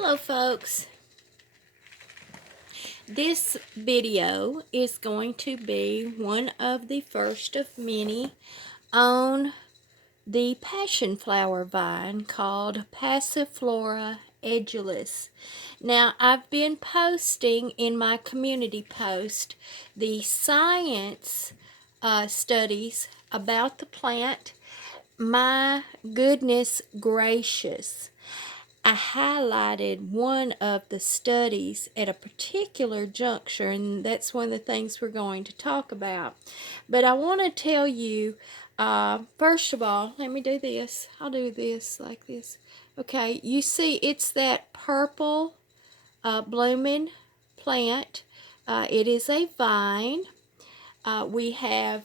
Hello folks, this video is going to be one of the first of many on the passion flower vine called Passiflora edulis. Now I've been posting in my community post the science studies about the plant. My goodness gracious, I highlighted one of the studies at a particular juncture, and that's one of the things we're going to talk about. But I want to tell you, first of all, let me do this. I'll do this like this. Okay, you see it's that purple blooming plant. It is a vine. We have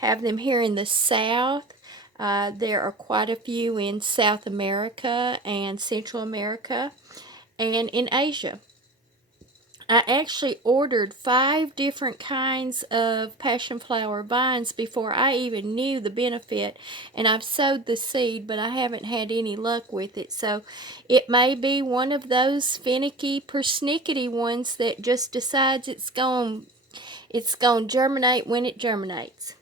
them here in the south. There are quite a few in South America and Central America and in Asia. I actually ordered 5 different kinds of passion flower vines before I even knew the benefit, and I've sowed the seed, but I haven't had any luck with it. So it may be one of those finicky, persnickety ones that just decides it's going to germinate when it germinates.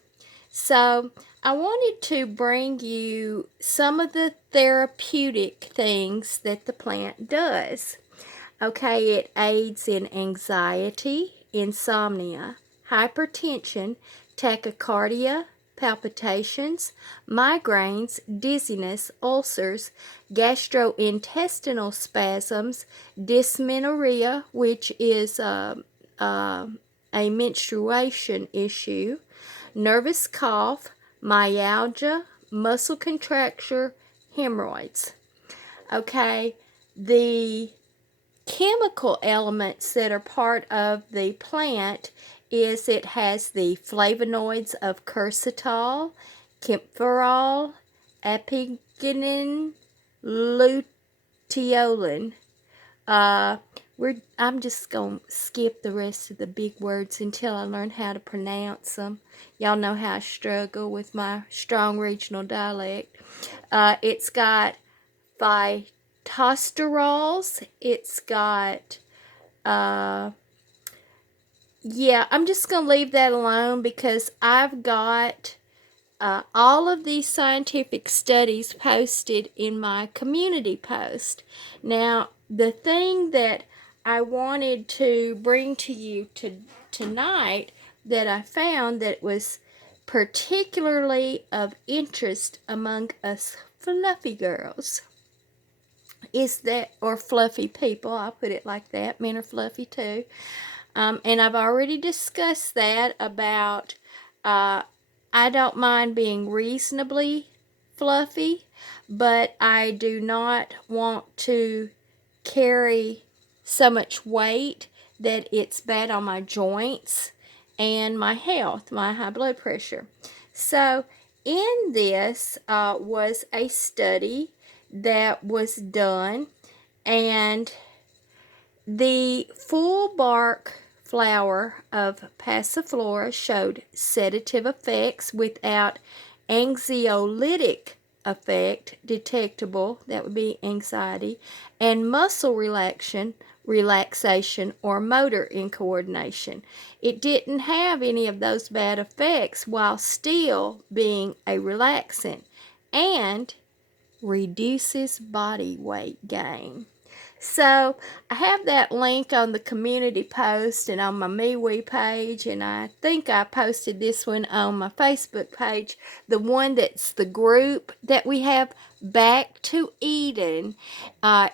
So I wanted to bring you some of the therapeutic things that the plant does. Okay, it aids in anxiety, insomnia, hypertension, tachycardia, palpitations, migraines, dizziness, ulcers, gastrointestinal spasms, dysmenorrhea, which is a menstruation issue, nervous cough, myalgia, muscle contracture, hemorrhoids. Okay, the chemical elements that are part of the plant is it has the flavonoids of quercetal, kaempferol, apigenin, luteolin. I'm just going to skip the rest of the big words until I learn how to pronounce them. Y'all know how I struggle with my strong regional dialect. It's got phytosterols. It's got, I'm just going to leave that alone because I've got all of these scientific studies posted in my community post. Now, the thing that I wanted to bring to you tonight that I found that was particularly of interest among us fluffy girls is that, or fluffy people, I'll put it like that, men are fluffy too. And I've already discussed that about I don't mind being reasonably fluffy, but I do not want to carry so much weight that it's bad on my joints and my health, my high blood pressure. So in this was a study that was done, and the full bark flower of Passiflora showed sedative effects without anxiolytic effect detectable, that would be anxiety, and muscle relaxation or motor incoordination. It didn't have any of those bad effects while still being a relaxant, and reduces body weight gain. So I have that link on the community post and on my MeWe page, and I think I posted this one on my Facebook page. The one that's the group that we have, Back to Eden,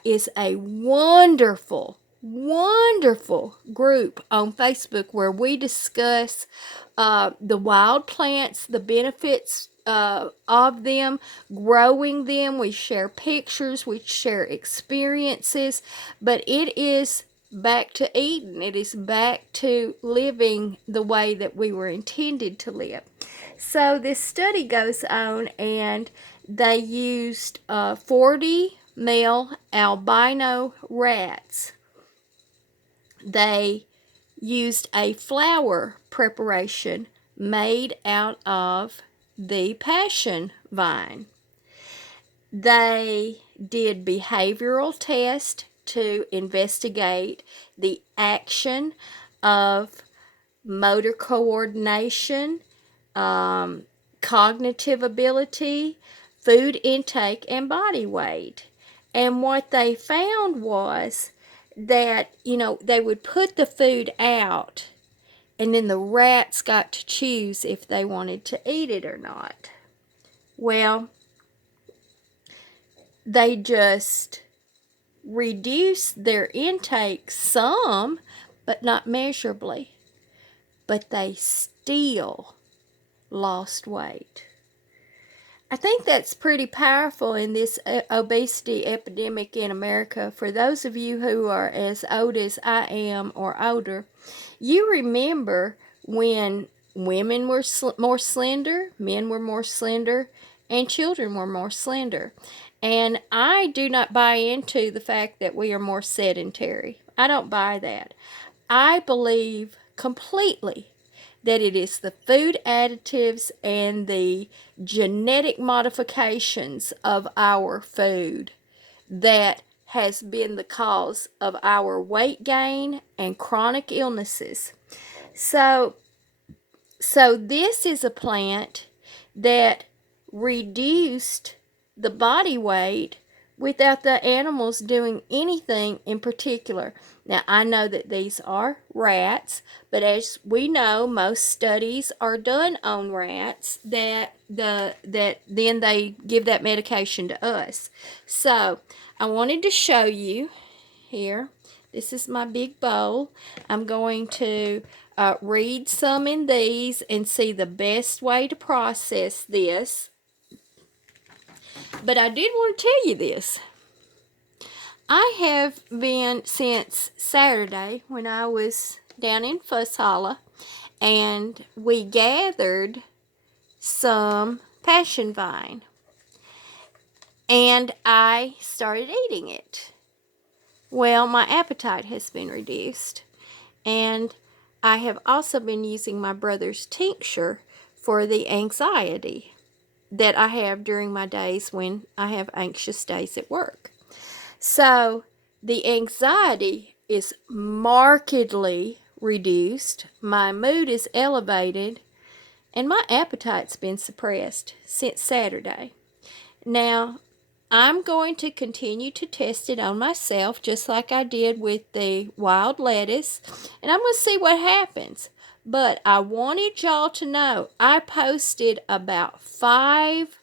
is a wonderful group on Facebook where we discuss the wild plants, the benefits of them, growing them. We share pictures, we share experiences, but it is back to Eden. It is back to living the way that we were intended to live. So this study goes on, and they used 40 male albino rats. They used a flower preparation made out of the passion vine. They did behavioral tests to investigate the action of motor coordination, cognitive ability, food intake, and body weight. And what they found was that, they would put the food out, and then the rats got to choose if they wanted to eat it or not. Well, they just reduced their intake some, but not measurably. But they still lost weight. I think that's pretty powerful in this obesity epidemic in America. For those of you who are as old as I am or older, you remember when women were more slender, men were more slender, and children were more slender. And I do not buy into the fact that we are more sedentary. I don't buy that. I believe completely that it is the food additives and the genetic modifications of our food that has been the cause of our weight gain and chronic illnesses. So this is a plant that reduced the body weight without the animals doing anything in particular. Now, I know that these are rats, but as we know, most studies are done on rats that then they give that medication to us. So, I wanted to show you here. This is my big bowl. I'm going to read some in these and see the best way to process this. But I did want to tell you this. I have been since Saturday when I was down in Fuss Hollow, and we gathered some passion vine, and I started eating it. Well, my appetite has been reduced, and I have also been using my brother's tincture for the anxiety that I have during my days when I have anxious days at work. So the anxiety is markedly reduced, my mood is elevated, and my appetite's been suppressed since Saturday. Now, I'm going to continue to test it on myself just like I did with the wild lettuce, and I'm going to see what happens. But I wanted y'all to know I posted about 5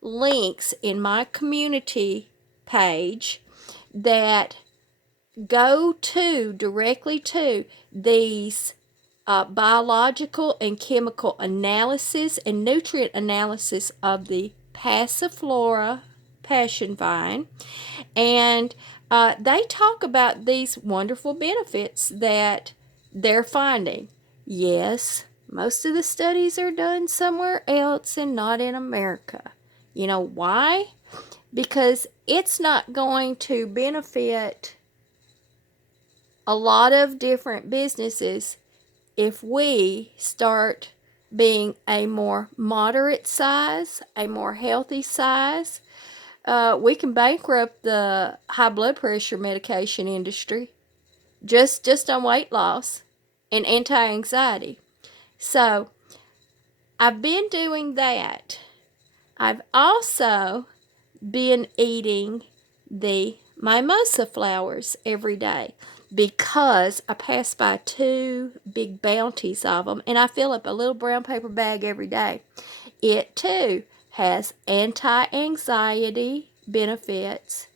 links in my community page that go directly to these biological and chemical analysis and nutrient analysis of the Passiflora passion vine, and they talk about these wonderful benefits that they're finding. Yes, most of the studies are done somewhere else and not in America. You know why? Because it's not going to benefit a lot of different businesses if we start being a more moderate size, a more healthy size. We can bankrupt the high blood pressure medication industry just on weight loss and anti-anxiety. So I've been doing that. I've also been eating the mimosa flowers every day because I pass by 2 big bounties of them, and I fill up a little brown paper bag every day. It too has anti-anxiety benefits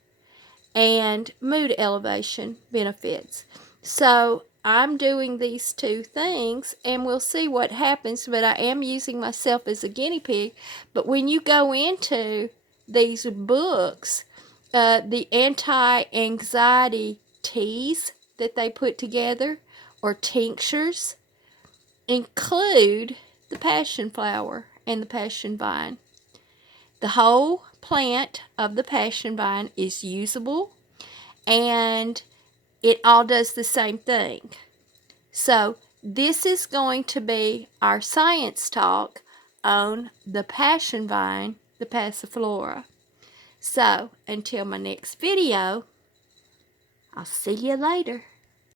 and mood elevation benefits. So I'm doing these 2 things, and we'll see what happens, but I am using myself as a guinea pig. But when you go into these books, the anti-anxiety teas that they put together or tinctures include the passion flower and the passion vine. The whole plant of the passion vine is usable, and it all does the same thing. So this is going to be our science talk on the passion vine, the Passiflora. So until my next video, I'll see you later.